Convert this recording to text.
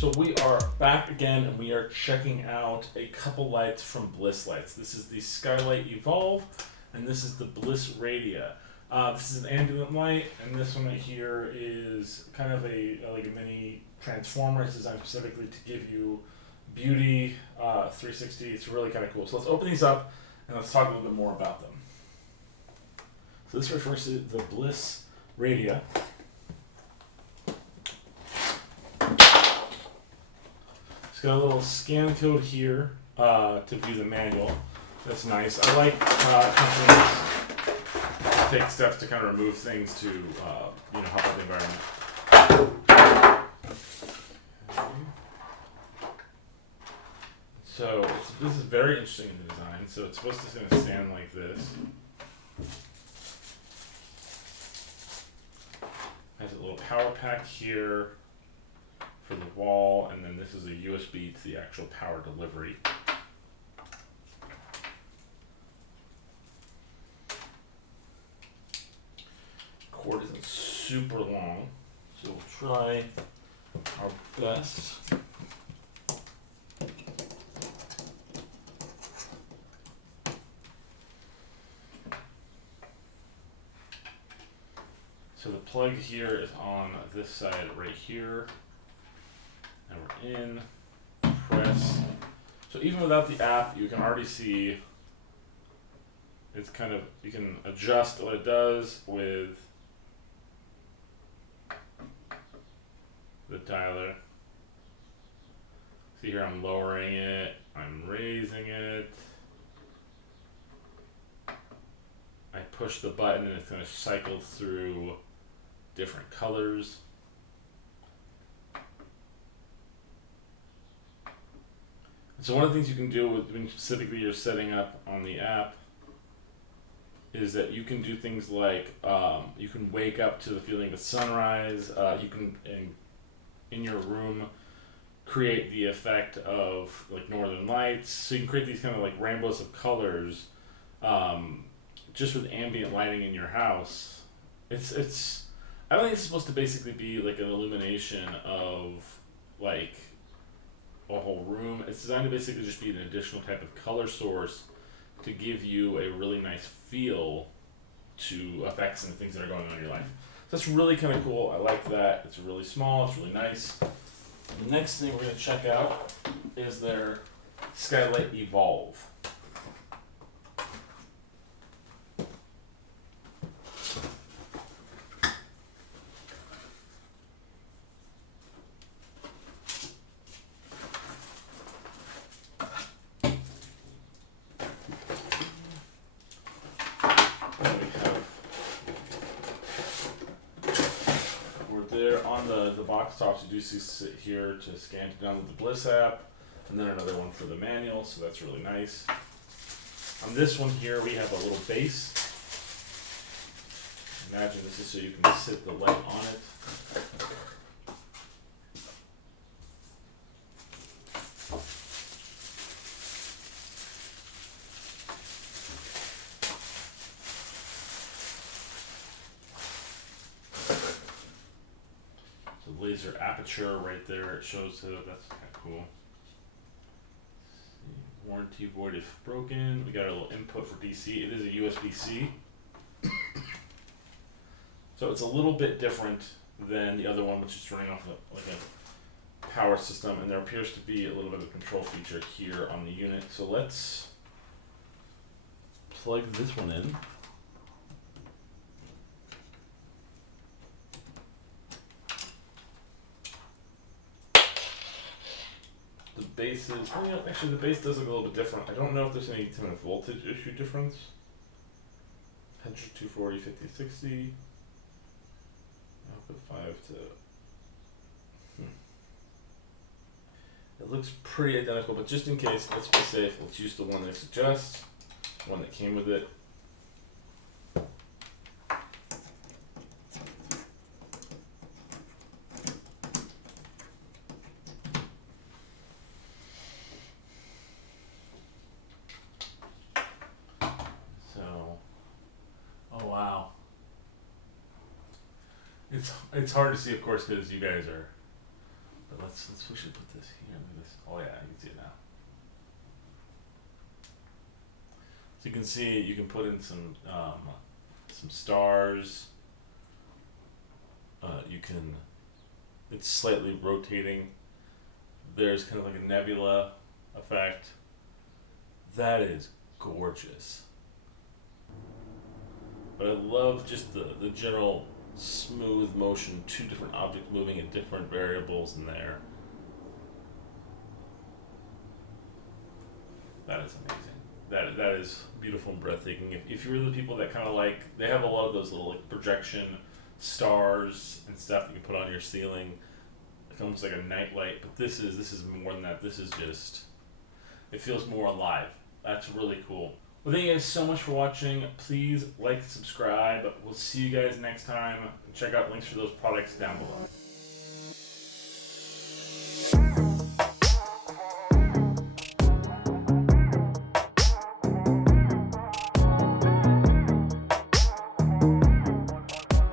So we are back again, and we are checking out a couple lights from BlissLights. This is the Skylight Evolve, and this is the BlissRadia. This is an ambient light, and this one right here is kind of like a mini transformer. It's designed specifically to give you beauty, 360. It's really kind of cool. So let's open these up, and let's talk a little bit more about them. So this refers to the BlissRadia. It's got a little scan code here to view the manual. That's nice. I like companies take steps to kind of remove things to help out the environment. So this is very interesting in the design. So it's supposed to stand like this. Has a little power pack here for the wall, and then this is a USB to the actual power delivery. Cord isn't super long, so we'll try our best. So the plug here is on this side right here. And we're in, press. So even without the app, you can already see it's you can adjust what it does with the dialer. See here, I'm lowering it, I'm raising it. I push the button and it's going to cycle through different colors. So one of the things you can do when specifically you're setting up on the app is that you can do things like you can wake up to the feeling of sunrise. You can in your room create the effect of like northern lights. So you can create these kind of like rainbows of colors just with ambient lighting in your house. It's I don't think it's supposed to basically be like an illumination of like a whole room. It's designed to basically just be an additional type of color source to give you a really nice feel to effects and things that are going on in your life. So that's really kind of cool. I like that. It's really small. It's really nice. The next thing we're going to check out is their Skylight Evolve. There on the box tops, you do see here to scan to download the Bliss app, and then another one for the manual, so that's really nice. On this one here, we have a little base. Imagine this is so you can sit the light on it. Laser aperture right there. It shows that that's kind of cool. Warranty void if broken. We got a little input for DC. It is a USB-C. So it's a little bit different than the other one, which is running off like a power system. And there appears to be a little bit of a control feature here on the unit. So let's plug this one in. The base is, actually the base does look a little bit different. I don't know if there's any kind of voltage issue difference. Potential 240, 50, 60. I'll put 5 to... It looks pretty identical, but just in case, let's be safe. Let's use the one they suggest, the one that came with it. It's hard to see, of course, because you guys are But we should put this here. Look at this. Oh yeah, you can see it now. So you can see, you can put in some stars. It's slightly rotating. There's kind of like a nebula effect. That is gorgeous. But I love just the general smooth motion, 2 different objects moving at different variables in there. That is amazing. That is beautiful and breathtaking. If you're the people that kind of like, they have a lot of those little like projection stars and stuff that you put on your ceiling, like almost like a night light. But this is more than that. This is just, it feels more alive. That's really cool. Well, thank you guys so much for watching. Please like, subscribe. We'll see you guys next time. And check out links for those products down below.